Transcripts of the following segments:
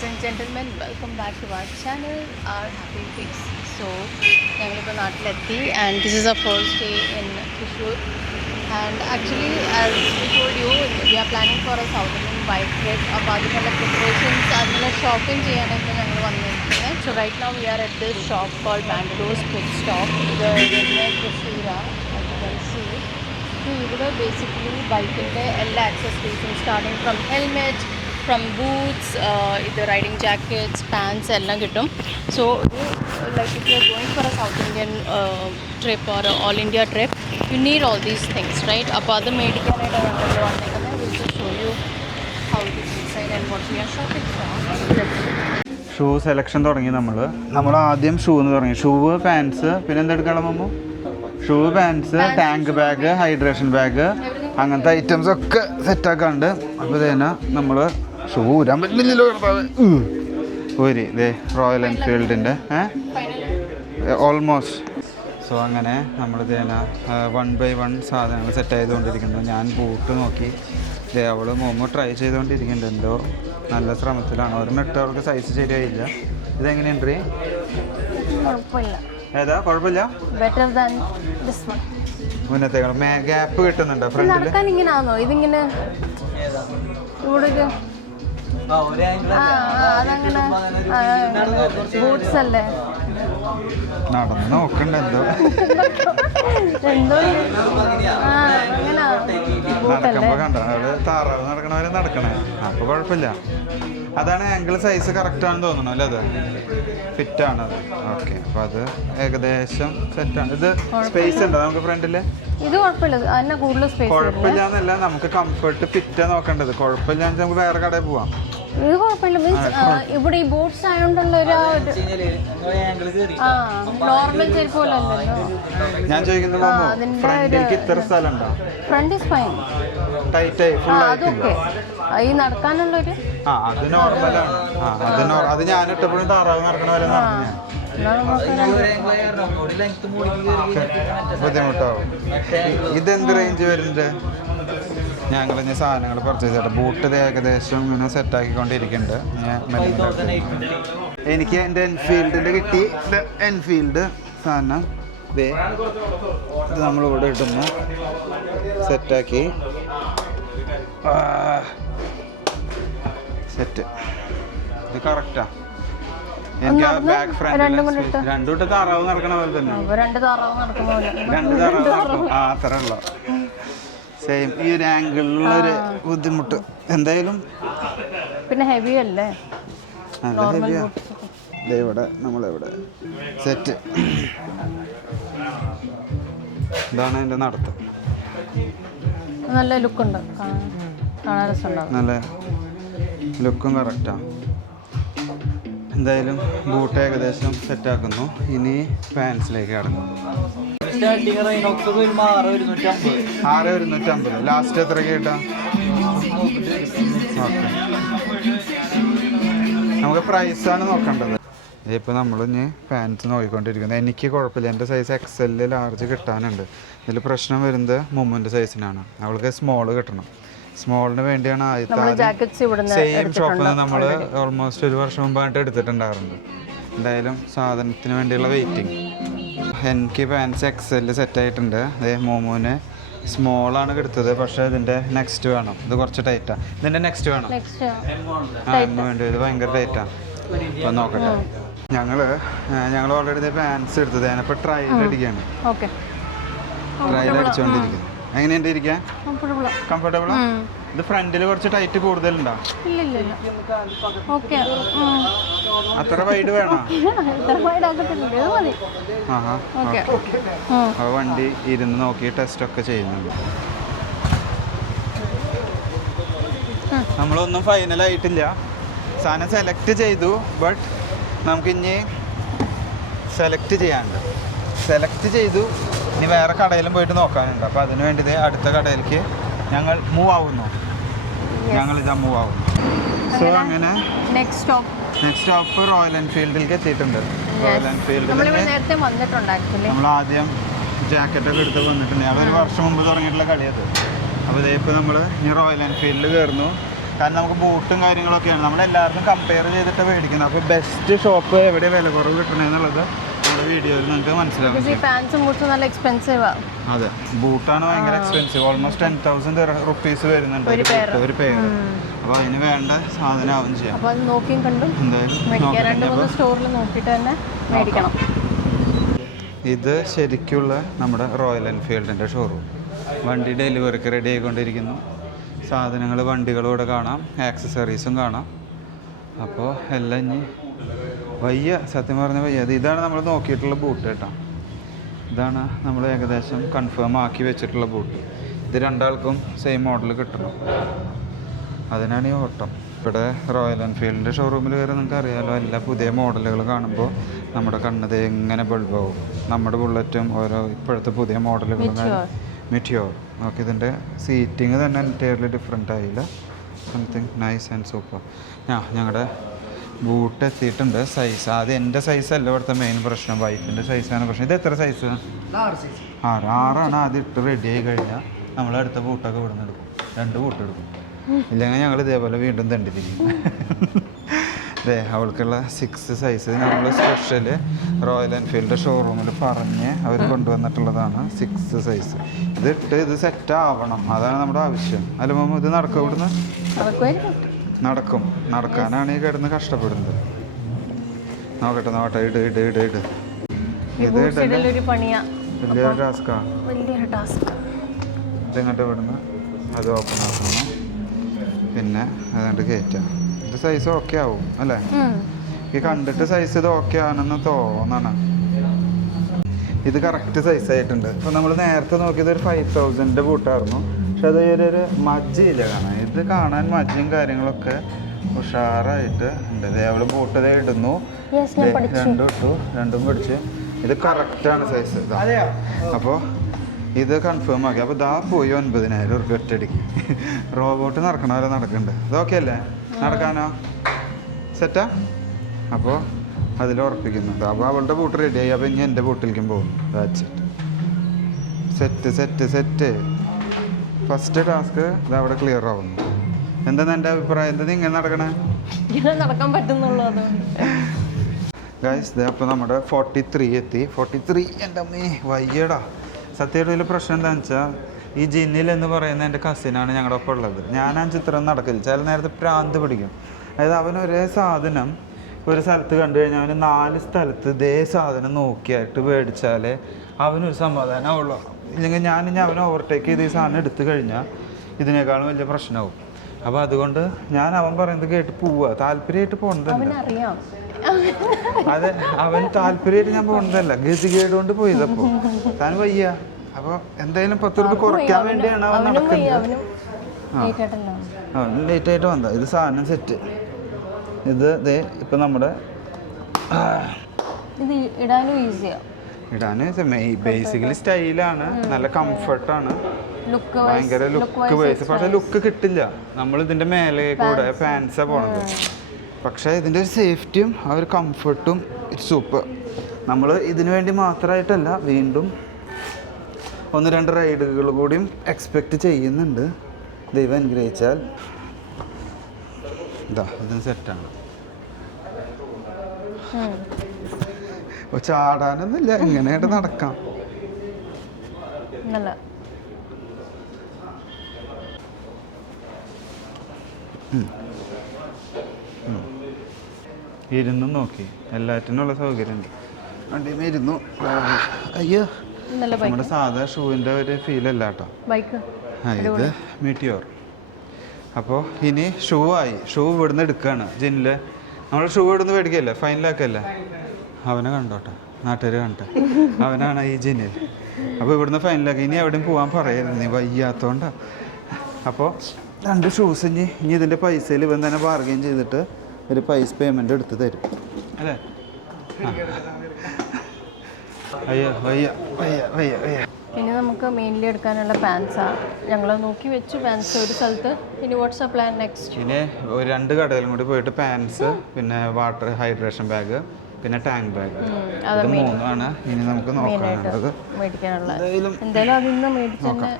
Ladies and gentlemen, welcome back to our channel, our Happy Fix. So, ഞങ്ങളിപ്പോൾ നാട്ടിലെത്തി and this is our first day in Thrissur. And actually, as we told you, we are planning for a South Indian bike trip. അപ്പോൾ അതിനുള്ള preparations, അതിനുള്ള shopping ചെയ്യാനായിട്ട് ഞങ്ങൾ വന്നിരിക്കുന്നത്. So right now we are at this shop called Bangalore Pit Stop. ഇത് വരുന്നത് തൃശ്ശൂരാണ്, as you can see. ഇവിടെ ബേസിക്കലി ബൈക്കിൻ്റെ എല്ലാ ആക്സസറീസും starting from helmet, from boots, ഇത് റൈഡിങ് ജാക്കറ്റ്സ്, പാൻസ് എല്ലാം കിട്ടും. So like if you are going for a south Indian trip or all India trip, you need all these things, right? അപ്പോൾ അത് മേടിക്കാനായിട്ട് ഞങ്ങൾ വന്നേക്കുന്നത്. Will just show you how it is inside and what we are shopping for. Shoe selection തുടങ്ങി നമ്മൾ ആദ്യം shoe എന്ന് തുടങ്ങി. ഷൂ, പാൻസ്, പിന്നെ എന്തെടുക്കണം Mammu? Shoe, pants, tank bag, hydration bag, അങ്ങനത്തെ ഐറ്റംസ് ഒക്കെ സെറ്റാക്കാണ്ട്. അപ്പോൾ ഇതേന നമ്മൾ ഷൂ ഊരാൻ പറ്റില്ലല്ലോ. ഊരി ഇതേ റോയൽ എൻഫീൽഡിൻ്റെ ഓൾമോസ്റ്റ്. സോ അങ്ങനെ നമ്മളിതേന 1 by 1 സാധനങ്ങൾ സെറ്റ് ചെയ്തുകൊണ്ടിരിക്കുന്നു. ഞാൻ ബൂട്ട് നോക്കി, ഇതേ അവൾ മോമോ ട്രൈ ചെയ്തുകൊണ്ടിരിക്കുന്നുണ്ട്. എന്തോ നല്ല ശ്രമത്തിലാണ്. ഒരെണ്ണം ഇട്ട് അവൾക്ക് സൈസ് ശരിയായില്ല. ഇതെങ്ങനെയുണ്ട്? കുഴപ്പമില്ല. ഏതാ? കുഴപ്പമില്ല. Better than this one. മുന്നത്തേക്കാൾ ഗ്യാപ്പ് കിട്ടുന്നുണ്ടോ ഫ്രണ്ടിൽ? നടക്കാൻ ഇങ്ങനെയാണോ ഇതിങ്ങനെ? ഇവിടെ അതങ്ങനെ ബൂട്ട്സ് അല്ലേ? നടന്ന് നോക്കണ്ട എന്തോ എന്തോ നടക്കുമ്പോ കണ്ട അവള് താറാവ് നടക്കണവരെ നടക്കണേ. അപ്പൊ കുഴപ്പമില്ല. അതാണ് ആംഗിൾ സൈസ് കറക്റ്റ് ആണെന്ന് തോന്നണം അല്ലേ? അത് ഫിറ്റാണ് അത്. ഓക്കെ, അപ്പോൾ അത് ഏകദേശം സെറ്റാണ്. ഇത് സ്പേസ് ഉണ്ടോ നമുക്ക് ഫ്രണ്ടില്? ഇത് കുഴപ്പമില്ല, അതിന് കൂടുതൽ സ്പേസ് കുഴപ്പമില്ല എന്നല്ല, നമുക്ക് കംഫർട്ട് ഫിറ്റാ നോക്കേണ്ടത്. കുഴപ്പമില്ല നമുക്ക് വേറെ കടയിൽ പോവാം. ഇത് കുഴപ്പമില്ല. മീൻസ് ഇവിടെ ഈ ബോട്ട്സ് ആയതുകൊണ്ടുള്ള ഒരു നോർമൽ ചെരുപ്പ് പോലെ അല്ലല്ലോ. ഞാൻ ചോദിക്കുന്നത് ഫ്രണ്ടിലേക്ക് ഇത്ര സ്ഥലം ഉണ്ടോ? ഫ്രണ്ട് ഈസ് ഫൈൻ, ടൈറ്റ് ആയി ഫുൾ ആയിട്ടില്ല. ഈ നടക്കാനുള്ളൊരു അത് നോർമലാണ്. അത് ഞാൻ ഇട്ടപ്പോഴും താറാവ് നടക്കണ വരെ നടന്നു. ബുദ്ധിമുട്ടാവും. ഇതെന്ത് റേഞ്ച് വരുന്നുണ്ട്? ഞങ്ങൾ ഇനി സാധനങ്ങൾ പർച്ചേസ് ചെയ്യട്ടെ. ബൂട്ട് ഏകദേശം ഇങ്ങനെ സെറ്റാക്കിക്കൊണ്ടിരിക്കുന്നുണ്ട്. എനിക്ക് എൻ്റെ എൻഫീൽഡിൻ്റെ കിട്ടി. എൻഫീൽഡ് സാധനം ഇത് നമ്മളിവിടെ ഇടുന്നു, സെറ്റാക്കി സെറ്റ്. ഇത് കറക്റ്റാ. എനിക്ക് ആ ബാക്ക് ഫ്രണ്ട് രണ്ടു താറാവ് നടക്കണ പോലെ തന്നെ. രണ്ട് താറാവ് നടക്കും. അത്ര ഉള്ള സെയിം. ഈ ഒരു ആംഗിളിലുള്ളൊരു ബുദ്ധിമുട്ട് എന്തായാലും. പിന്നെ ഹെവി അല്ലേ? നല്ല ഹെവിയാ. ഇവിടെ നമ്മളിവിടെ സെറ്റ്. ഇതാണ് അതിൻ്റെ നടത്തം. നല്ല ലുക്കുണ്ട്, കാണാൻ രസമുണ്ടാവും. നല്ല ലുക്കും കറക്റ്റാണ്. എന്തായാലും ബൂട്ട് ഏകദേശം സെറ്റാക്കുന്നു. ഇനി പാൻസിലേക്ക് കടന്നു. 6,150. ലാസ്റ്റ് എത്ര കേട്ടാ? ഓക്കെ, നമുക്ക് പ്രൈസാണ് നോക്കേണ്ടത്. ഇപ്പോൾ നമ്മളിനി പാൻസ് നോക്കിക്കൊണ്ടിരിക്കുന്നത്. എനിക്ക് കുഴപ്പമില്ല, എൻ്റെ സൈസ് XL ലാർജ് കിട്ടാനുണ്ട്. ഇതിൽ പ്രശ്നം വരുന്നത് മുമ്പിൻ്റെ സൈസിനാണ്. അവൾക്ക് സ്മോള് കിട്ടണം. സ്മോളിന് വേണ്ടിയാണ് സെയിം ഷോപ്പിൽ നിന്ന് നമ്മൾ ഓൾമോസ്റ്റ് 1 വർഷം മുമ്പായിട്ട് എടുത്തിട്ടുണ്ടായിരുന്നു. എന്തായാലും സാധനത്തിന് വേണ്ടിയുള്ള വെയിറ്റിംഗ്. എനിക്ക് പാൻസ് XL സെറ്റായിട്ടുണ്ട്. അതേ മോമോന് സ്മോളാണ് എടുത്തത്, പക്ഷേ ഇതിൻ്റെ നെക്സ്റ്റ് വേണം. ഇത് കുറച്ച് ടൈറ്റാണ്. ഇതിൻ്റെ നെക്സ്റ്റ് വേണം. അതിന് വേണ്ടി ഇത് ഭയങ്കര ടൈറ്റാണ്. അപ്പം നോക്കട്ടെ. ഞങ്ങൾ ഓൾറെഡി ഇത് പാൻസ് എടുത്തത്. ഞാനിപ്പോൾ ട്രയൽ അടിക്കുകയാണ്. ട്രയൽ അടിച്ചുകൊണ്ടിരിക്കുന്നു. എങ്ങനെയുണ്ട് ഇരിക്കാൻ? കംഫർട്ടബിളാ? ഇത് ഫ്രണ്ടിൽ കുറച്ച് ടൈറ്റ് കൂടുതലുണ്ടോ? അത്ര വൈഡ് വേണോ? വണ്ടി ഇരുന്ന് നോക്കി ടെസ്റ്റ് ഒക്കെ ചെയ്യുന്നുണ്ട്. നമ്മളൊന്നും ഫൈനലായിട്ടില്ല. സാധനം സെലക്ട് ചെയ്തു. ബട്ട് നമുക്കിനി സെലക്ട് ചെയ്യാനുണ്ട്. സെലക്ട് ചെയ്തു. ഇനി വേറെ കടയിലും പോയിട്ട് നോക്കാനുണ്ട്. അപ്പോൾ അതിന് വേണ്ടി അടുത്ത കടയിലേക്ക് ഞങ്ങൾ മൂവ് ആവുന്നു. ഞങ്ങളിതാ മൂവ് ആവുന്നു. സോ അങ്ങനെ നെക്സ്റ്റ് സ്റ്റോപ്പ് റോയൽ എൻഫീൽഡിലേക്ക് എത്തിയിട്ടുണ്ട്. റോയൽ എൻഫീൽഡിൽ നമ്മൾ ആദ്യം ജാക്കറ്റൊക്കെ എടുത്ത് വന്നിട്ടുണ്ട്. അത് 1 വർഷം മുമ്പ് തുടങ്ങിയിട്ടുള്ള കളിയത്. അപ്പോൾ ഇതേ ഇപ്പോൾ നമ്മൾ ഇനി റോയൽ എൻഫീൽഡിൽ കയറുന്നു. കാരണം നമുക്ക് ബൂട്ടും കാര്യങ്ങളൊക്കെയാണ് നമ്മളെല്ലാവർക്കും കമ്പയർ ചെയ്തിട്ട് മേടിക്കുന്നത്. അപ്പോൾ ബെസ്റ്റ് ഷോപ്പ് എവിടെ വില കുറവ് കിട്ടണമെന്നുള്ളത് നമ്മുടെ വീഡിയോയിൽ നിങ്ങൾക്ക് മനസ്സിലാവും. പാൻസും ബൂട്ട്സും നല്ല എക്സ്പെൻസീവാ. അതെ, ബൂട്ടാണ് ഭയങ്കര എക്സ്പെൻസീവ്. ഓൾമോസ്റ്റ് 10,000 റുപ്പീസ് വരുന്നുണ്ട് ഒരു പെയർ. അപ്പോൾ അതിന് വേണ്ട സാധനമാവും ചെയ്യാം. അപ്പോൾ അത് നോക്കിയും കണ്ടും എന്തായാലും 2-3 സ്റ്റോറിൽ നോക്കിയിട്ട് തന്നെ മേടിക്കണം. ഇത് ശരിക്കുള്ള നമ്മുടെ റോയൽ എൻഫീൽഡിൻ്റെ ഷോറൂം. വണ്ടി ഡെലിവറിക്ക് റെഡി ആയിക്കൊണ്ടിരിക്കുന്നു. സാധനങ്ങൾ വണ്ടികളൂടെ കാണാം, ആക്സസറീസും കാണാം. അപ്പോൾ എല്ലാം ഇനി വയ്യ, സത്യം പറഞ്ഞ വയ്യ. ഇതാണ് നമ്മൾ നോക്കിയിട്ടുള്ള ബൂട്ട് കേട്ടോ. ഇതാണ് നമ്മൾ ഏകദേശം കൺഫേം ആക്കി വെച്ചിട്ടുള്ള ബൂട്ട്. ഇത് രണ്ടാൾക്കും സെയിം മോഡൽ കിട്ടണം, അതിനാണ് ഈ ഓട്ടം. ഇവിടെ റോയൽ എൻഫീൽഡിൻ്റെ ഷോറൂമിൽ കയറി നിങ്ങൾക്ക് അറിയാമല്ലോ, എല്ലാ പുതിയ മോഡലുകൾ കാണുമ്പോൾ നമ്മുടെ കണ്ണത് എങ്ങനെ ബൾബാവും. നമ്മുടെ ബുള്ളറ്റും ഓരോ ഇപ്പോഴത്തെ പുതിയ മോഡലുകളും മെറ്റിയോർ. ഓക്കെ, ഇതിൻ്റെ സീറ്റിങ് തന്നെ എൻറ്റയർലി ഡിഫറെൻ്റ് ആയില്ല. Something nice and super. ഞങ്ങളുടെ ബൂട്ട് എത്തിയിട്ടുണ്ട്. സൈസ് ആദ്യം എൻ്റെ സൈസല്ല ഇവിടുത്തെ മെയിൻ പ്രശ്നം, വൈഫിൻ്റെ സൈസാണ് പ്രശ്നം. ഇത് എത്ര സൈസ്? 6 ആദ്യം ഇട്ട് റെഡി ആയി കഴിഞ്ഞാൽ നമ്മൾ അടുത്ത ബൂട്ടൊക്കെ ഇവിടെ നിന്ന് എടുക്കും, 2 ബൂട്ട് എടുക്കും. ഇല്ലെങ്കിൽ ഞങ്ങൾ ഇതേപോലെ വീണ്ടും തണ്ടിരിക്കും. അതെ, അവൾക്കുള്ള 6 സൈസ് നമ്മൾ സ്പെഷ്യൽ റോയൽ എൻഫീൽഡ് ഷോറൂമിൽ പറഞ്ഞ് അവർ കൊണ്ടുവന്നിട്ടുള്ളതാണ് 6 സൈസ്. ഇതിട്ട് ഇത് സെറ്റ് ആവണം, അതാണ് നമ്മുടെ ആവശ്യം. അല്ല മാമ, ഇത് നടക്കും ഇവിടുന്ന്? നടക്കാനാണ് ഈ കിടന്ന് കഷ്ടപ്പെടുന്നത്. നോക്കട്ടെ ഇട് ഇത് വലിയൊരു ടാസ്കാ. ഇതിങ്ങോട്ട് ഇവിടുന്ന് അത് ഓപ്പൺ ആക്കണം, പിന്നെ അതുകൊണ്ട് കയറ്റാം. ഇത് സൈസ് ഓക്കെ ആവും അല്ലേ? ഈ കണ്ടിട്ട് സൈസ് ഇത് ഓക്കെ ആണെന്ന് തോന്നണം. ഇത് കറക്റ്റ് സൈസ് ആയിട്ടുണ്ട്. ഇപ്പം നമ്മൾ നേരത്തെ നോക്കിയത് ഒരു 5,000 ബൂട്ടായിരുന്നു, പക്ഷെ അത് ഒരു മജ്ജയില്ല കാണാൻ. ഇത് കാണാൻ മജ്ജയും കാര്യങ്ങളൊക്കെ ഉഷാറായിട്ട് ഉണ്ട്. അവള് ബൂട്ട് ഇടുന്നു, 2 ഇട്ടു, 2ഉം പിടിച്ച്. ഇത് കറക്റ്റാണ് സൈസ്. അപ്പോൾ ഇത് കൺഫേം ആക്കി. അപ്പോൾ ഇതാ പോയി 9,000 റുപ്യ ഒറ്റയടിക്ക്. റോബോട്ട് നടക്കണ വരെ നടക്കുന്നുണ്ട്. ഇതൊക്കെ അല്ലേ? നടക്കാനോ? സെറ്റാ? അപ്പോൾ അതിൽ ഉറപ്പിക്കുന്നുണ്ട്. അപ്പോൾ അവളുടെ ബൂട്ട് റെഡിയായി. അപ്പോൾ ഇനി എൻ്റെ ബൂട്ടിലേക്കും പോകും. സെറ്റ് ഫസ്റ്റ് ടാസ്ക് ഇത് അവിടെ ക്ലിയർ ആവുന്നു. എന്താണ് എൻ്റെ അഭിപ്രായം? എന്താ ഇങ്ങനെ നടക്കണേ? നടക്കാൻ പറ്റുന്നുള്ളൂ. ഗൈസ്, അപ്പോൾ നമ്മുടെ 43 എത്തി. 43 എൻ്റെ അമ്മേ വയ്യടാ. സത്യമായിട്ട് ഇതിൽ പ്രശ്നം എന്താണെന്ന് വെച്ചാൽ, ഈ ജിന്നിൽ എന്ന് പറയുന്ന എൻ്റെ കസിനാണ് ഞങ്ങളുടെ ഒപ്പം ഉള്ളത്. ഞാൻ ചിത്രം നടക്കില്ല, ചില നേരത്തെ പ്രാന്ത് പിടിക്കും. അതായത് അവൻ ഒരേ സാധനം ഒരു സ്ഥലത്ത് കണ്ടു കഴിഞ്ഞാൽ അവന് 4 സ്ഥലത്ത് ഇതേ സാധനം നോക്കിയായിട്ട് മേടിച്ചാലേ അവനൊരു സമാധാനം ആവുള്ളൂ. ഇല്ലെങ്കിൽ ഞാൻ അവനെ ഓവർടേക്ക് ചെയ്ത് ഈ സാധനം എടുത്തു കഴിഞ്ഞാൽ ഇതിനേക്കാളും വലിയ പ്രശ്നമാവും. അപ്പോൾ അതുകൊണ്ട് ഞാൻ അവൻ പറയുന്നത് കേട്ട് പോവുക, താല്പര്യമായിട്ട് പോകുന്നതല്ല. അതെ, അവൻ താല്പര്യമായിട്ട് ഞാൻ പോകുന്നതല്ല, ഗതികേട് കൊണ്ട് പോയതപ്പോൾ താൻ വയ്യ. അപ്പോൾ എന്തായാലും 10 രൂപ കുറയ്ക്കാൻ വേണ്ടിയാണ് അവൻ നടക്കുന്നത്. ലേറ്റ് ആയിട്ട് വന്നത്. ഇത് സാധനം സെറ്റ്. ഇത് ഇപ്പം നമ്മുടെ ഇടാൻ ബേസിക്കലി സ്റ്റൈലാണ്, നല്ല കംഫർട്ടാണ്, ഭയങ്കര ലുക്ക് വൈസ്. പക്ഷെ ലുക്ക് കിട്ടില്ല, നമ്മൾ ഇതിൻ്റെ മേലെ കൂടെ ഫാൻസാണ് പോണത്. പക്ഷേ ഇതിൻ്റെ ഒരു സേഫ്റ്റിയും ആ ഒരു കംഫർട്ടും സൂപ്പർ. നമ്മൾ ഇതിനു വേണ്ടി മാത്രമായിട്ടല്ല, വീണ്ടും 1-2 റൈഡുകൾ കൂടിയും എക്സ്പെക്റ്റ് ചെയ്യുന്നുണ്ട്. ദൈവം അനുഗ്രഹിച്ചാൽ. ഇതിന് സെറ്റാണ്. ചാടാനൊന്നുമില്ല, ഇങ്ങനെയായിട്ട് നടക്കാം. ഇരുന്നു നോക്കി, എല്ലാറ്റിനുള്ള സൗകര്യമുണ്ട്. വണ്ടിയിൽ ഇരുന്നു. അയ്യോ, നമ്മുടെ സാധാ ഷൂവിൻ്റെ ഒരു ഫീലല്ല കേട്ടോ. ഇത് മീറ്റിയോർ. അപ്പോൾ ഇനി ഷൂ ആയി. ഷൂ ഇവിടുന്ന് എടുക്കുകയാണ് ജിന്നില്. നമ്മൾ ഷൂ ഇവിടുന്ന് മേടിക്കല്ലേ, ഫൈനലാക്കല്ലേ. അവനെ കണ്ടോട്ടെ, നാട്ടുകാർ കണ്ടേ, അവനാണ് ഈ ജിന്നിൽ. അപ്പോൾ ഇവിടുന്ന് ഫൈനലാക്കി. ഇനി എവിടെയും പോകാൻ പറയരുത്, നീ വയ്യാത്തോണ്ടാ. അപ്പോൾ 2 ഷൂസ് ഇനി ഇതിൻ്റെ പൈസയിൽ ഇവൻ തന്നെ ബാർഗെയിൻ ചെയ്തിട്ട് ഒരു പൈസ പേയ്മെൻ്റ് എടുത്ത് തരും അല്ലേ? ഇനി നമുക്ക് മെയിൻലി എടുക്കാനുള്ള പാൻസാണ്. ഞങ്ങൾ നോക്കി വെച്ചു പാൻസ് ഒരു സ്ഥലത്ത്. ഇനി വാട്ട്സ് പ്ലാൻ നെക്സ്റ്റ്? ഇനി 2 കടയിലും കൂടി പോയിട്ട് പാൻസ്, പിന്നെ വാട്ടർ ഹൈഡ്രേഷൻ ബാഗ്, പിന്നെ ടാങ്ക് ബാഗ്, ഇത് 3ആണ് ഇനി നമുക്ക് നോക്കാനുള്ളത്. എന്തായാലും അതിന്ന് മേടിച്ച് തന്നെ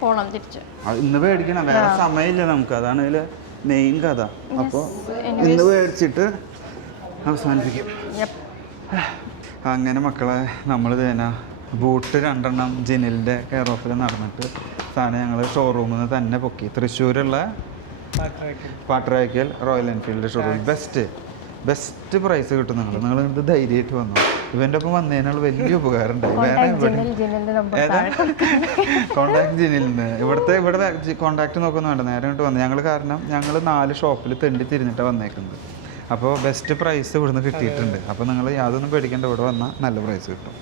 പോകണം തിരിച്ച്. ഇന്ന് മേടിക്കണം, വേറെ സമയമില്ല നമുക്ക്. അതാണ് ഇതിൽ മെയിൻ കഥ. അപ്പോൾ ഇന്ന് മേടിച്ചിട്ട് അവസാനിപ്പിക്കും. അങ്ങനെ മക്കളെ നമ്മൾ തേന ബൂട്ട് 2 ജിനിലിൻ്റെ കെയർ ഓഫിൽ നടന്നിട്ട് സാധനം ഞങ്ങൾ ഷോറൂമിൽ നിന്ന് തന്നെ പൊക്കി. തൃശ്ശൂരുള്ള Pattarakkal royal Enfield showroom best price കിട്ടും. നിങ്ങൾ ഇങ്ങനത്തെ ധൈര്യമായിട്ട് വന്നു. ഇവൻ്റെ ഒപ്പം വന്നതിനുള്ള വലിയ ഉപകാരം ഉണ്ടായി. വേറെ കോണ്ടാക്ട് ജിനിൽ നിന്ന് ഇവിടെ കോണ്ടാക്ട് നോക്കൊന്നും വേണ്ട, നേരെ ഇങ്ങോട്ട് വന്നു. ഞങ്ങൾ 4 ഷോപ്പിൽ തെണ്ടി തിരിഞ്ഞിട്ടാണ് വന്നേക്കുന്നത്. അപ്പോൾ ബെസ്റ്റ് പ്രൈസ് ഇവിടുന്ന് കിട്ടിയിട്ടുണ്ട്. അപ്പോൾ നിങ്ങൾ യാതൊന്നും പേടിക്കേണ്ട, ഇവിടെ വന്നാൽ നല്ല പ്രൈസ് കിട്ടും.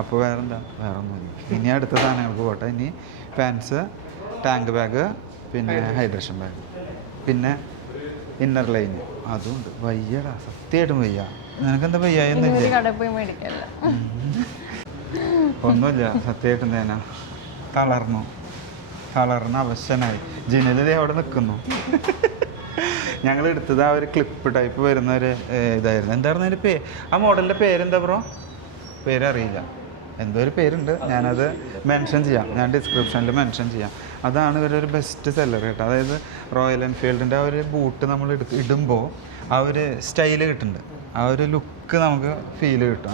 അപ്പോൾ വേറെ ഒന്നുമില്ല. ഇനി അടുത്ത സാധനങ്ങൾക്ക് പോട്ടെ. ഇനി പാൻസ്, ടാങ്ക് ബാഗ്, പിന്നെ ഹൈഡ്രേഷൻ ബാഗ്, പിന്നെ ഇന്നർ ലൈന് അതുണ്ട്. വയ്യടാ, സത്യമായിട്ടും വയ്യ. നിനക്കെന്താ വയ്യൊന്നുമില്ല? ഒന്നുമില്ല, സത്യമായിട്ടും തേന തളർന്ന് അവശനായി. ജിനൽ അവിടെ നിൽക്കുന്നു. ഞങ്ങൾ എടുത്തത് ആ ഒരു ക്ലിപ്പ് ടൈപ്പ് വരുന്ന ഒരു ഇതായിരുന്നു. എന്തായിരുന്നു അതിൻ്റെ ആ മോഡലിൻ്റെ പേരെന്താ ബ്രോ? പേരറിയില്ല, എന്തോ ഒരു പേരുണ്ട്. ഞാനത് മെൻഷൻ ചെയ്യാം, ഞാൻ ഡിസ്ക്രിപ്ഷനിൽ മെൻഷൻ ചെയ്യാം. അതാണ് ഇവരൊരു ബെസ്റ്റ് സെല്ലർ കേട്ടോ. അതായത് റോയൽ എൻഫീൽഡിൻ്റെ ആ ഒരു ബൂട്ട് നമ്മൾ ഇടുമ്പോൾ ആ ഒരു സ്റ്റൈല് കിട്ടുന്നുണ്ട്, ആ ഒരു ലുക്ക് നമുക്ക് ഫീല് കിട്ടും.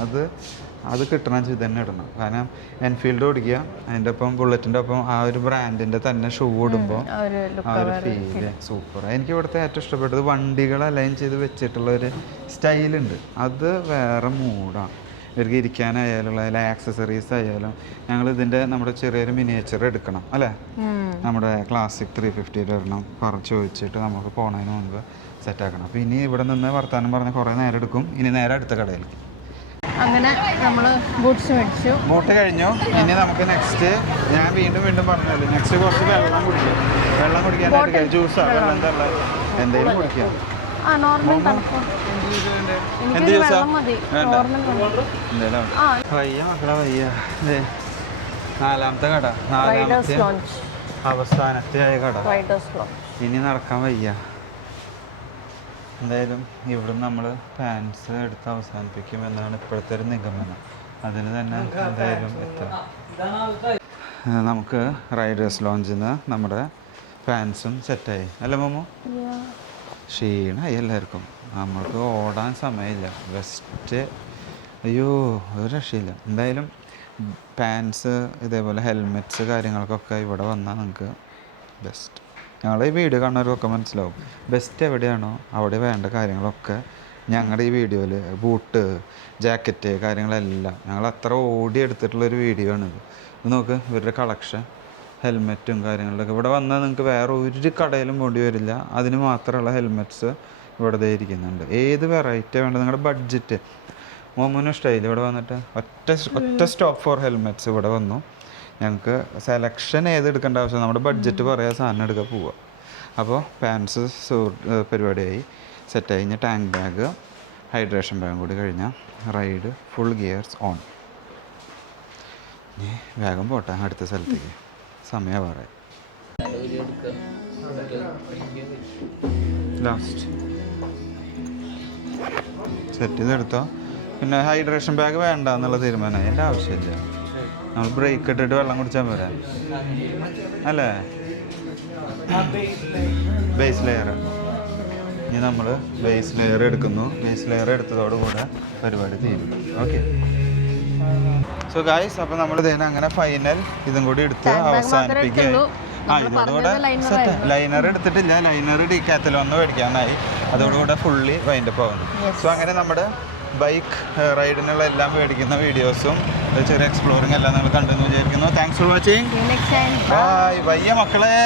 അത് കിട്ടണം ഇത് തന്നെ ഇടണം. കാരണം എൻഫീൽഡ് ഓടിക്കുക, അതിൻ്റെ ഒപ്പം ബുള്ളറ്റിൻ്റെ ഒപ്പം ആ ഒരു ബ്രാൻഡിൻ്റെ തന്നെ ഷൂ ഇടുമ്പോൾ ആ ഒരു ഫീല് സൂപ്പർ. എനിക്ക് ഇവിടുത്തെ ഏറ്റവും ഇഷ്ടപ്പെട്ടത് വണ്ടികൾ അലൈൻ ചെയ്ത് വെച്ചിട്ടുള്ള ഒരു സ്റ്റൈലുണ്ട്. അത് വേറെ മൂഡാണ്. ഇവർക്ക് ഇരിക്കാനായാലും ആക്സസറീസ് ആയാലും ഞങ്ങൾ നമ്മുടെ ചെറിയൊരു മിനിയേച്ചർ എടുക്കണം അല്ലേ, നമ്മുടെ ക്ലാസിക് 350 ഒരെണ്ണം ചോദിച്ചിട്ട് നമുക്ക് പോണതിന് മുൻപ് സെറ്റാക്കണം. അപ്പോൾ ഇനി ഇവിടെ നിന്ന് വർത്താനം പറഞ്ഞ് കുറേ നേരം എടുക്കും. ഇനി നേരെ അടുത്ത കടയിൽ. അങ്ങനെ നമ്മൾ ബൂട്ട്സ് മേടിച്ചു. ബൂട്ട് കഴിഞ്ഞു. ഇനി നമുക്ക് നെക്സ്റ്റ് ഞാൻ വീണ്ടും പറഞ്ഞല്ലോ, നെക്സ്റ്റ് കുറച്ച് വെള്ളം കുടിക്കാനായിട്ട് ജ്യൂസോ വെള്ളം എന്തെങ്കിലും കുടിക്കാം. വയ്യ മക്കളെ വയ്യ. നാലാമത്തെ കട, അവസാനത്തെ കട. ഇനി നടക്കാൻ വയ്യ. എന്തായാലും ഇവിടെ നമ്മൾ പാൻസ് എടുത്ത് അവസാനിപ്പിക്കും എന്നാണ് ഇപ്പോഴത്തെ ഒരു നിഗമനം. അതിന് തന്നെ എന്തായാലും എത്താം. നമുക്ക് റൈഡേഴ്സ് ലോഞ്ചിൽ നിന്ന് നമ്മുടെ പാൻസും സെറ്റായി അല്ലേ മോമോ? ക്ഷീണമായി എല്ലാവർക്കും. നമ്മൾക്ക് ഓടാൻ സമയമില്ല. വെസ്റ്റ് അയ്യോ ഒരു രക്ഷയില്ല. എന്തായാലും പാൻസ് ഇതേപോലെ ഹെൽമെറ്റ്സ് കാര്യങ്ങൾക്കൊക്കെ ഇവിടെ വന്നാൽ നിങ്ങൾക്ക് ബെസ്റ്റ്. ഞങ്ങളുടെ ഈ വീഡിയോ കാണുന്നവർക്കൊക്കെ മനസ്സിലാവും ബെസ്റ്റ് എവിടെയാണോ അവിടെ വേണ്ട കാര്യങ്ങളൊക്കെ ഞങ്ങളുടെ ഈ വീഡിയോയിൽ ബൂട്ട്, ജാക്കറ്റ് കാര്യങ്ങളെല്ലാം ഞങ്ങൾ അത്ര ഓടിയെടുത്തിട്ടുള്ളൊരു വീഡിയോ ആണിത്. ഇത് നോക്ക്, ഇവരുടെ കളക്ഷൻ ഹെൽമെറ്റും കാര്യങ്ങളിലൊക്കെ ഇവിടെ വന്നാൽ നിങ്ങൾക്ക് വേറെ ഒരു കടയിലും പോണ്ടി വരില്ല. അതിന് മാത്രമുള്ള ഹെൽമെറ്റ്സ് ഇവിടെ ഇരിക്കുന്നുണ്ട്. ഏത് വെറൈറ്റി വേണ്ടത് നിങ്ങളുടെ ബഡ്ജറ്റ് മോമോനും സ്റ്റൈൽ ഇവിടെ വന്നിട്ട് ഒറ്റ സ്റ്റോപ്പ് ഫോർ ഹെൽമെറ്റ്സ് ഇവിടെ വന്നു. ഞങ്ങൾക്ക് സെലക്ഷൻ ഏത് എടുക്കേണ്ട ആവശ്യം, നമ്മുടെ ബഡ്ജറ്റ് പറയാൻ സാധനം എടുക്കാൻ പോവുക. അപ്പോൾ പാൻസ് പരിപാടിയായി സെറ്റായി. കഴിഞ്ഞ് ടാങ്ക് ബാഗ്, ഹൈഡ്രേഷൻ ബാഗും കൂടി കഴിഞ്ഞാൽ റൈഡ് ഫുൾ ഗിയർസ് ഓൺ. ഇനി വേഗം പോട്ടെ അടുത്ത സ്ഥലത്തേക്ക്, സമയം പറയാം. ലാസ്റ്റ് സെറ്റ് ചെയ്തെടുത്തോ. പിന്നെ ഹൈഡ്രേഷൻ ബാഗ് വേണ്ട എന്നുള്ള തീരുമാനമായി. എൻ്റെ ആവശ്യമില്ല, നമ്മൾ ബ്രേക്ക് ഇട്ടിട്ട് വെള്ളം കുടിച്ചാൽ പോരാ അല്ലേ? ബേസ് ലെയർ ഇനി നമ്മൾ ബേസ് ലെയർ എടുക്കുന്നു. ബേസ് ലെയർ എടുത്തതോടുകൂടെ പരിപാടി തീരും. ഓക്കെ സോ ഗായ്സ്, അപ്പോൾ നമ്മൾ ഇതിനെ അങ്ങനെ ഫൈനൽ ഇതും കൂടി എടുത്ത് അവസാനിപ്പിക്കുകയായി. ഇതോടുകൂടെ ലൈനർ എടുത്തിട്ടില്ല. ലൈനർ ഡീക്കാത്തലോന്ന് മേടിക്കാനായി. അതോടുകൂടെ ഫുള്ളി വൈൻഡപ്പ് ആവുന്നു. സോ അങ്ങനെ നമ്മുടെ ബൈക്ക് റൈഡിനുള്ള എല്ലാം മേടിക്കുന്ന വീഡിയോസും ചെറിയ എക്സ്പ്ലോറിങ് എല്ലാം നിങ്ങൾ കണ്ടെന്ന് വിചാരിക്കുന്നു. Thanks for watching. ബൈ. വയ്യ മക്കളെ.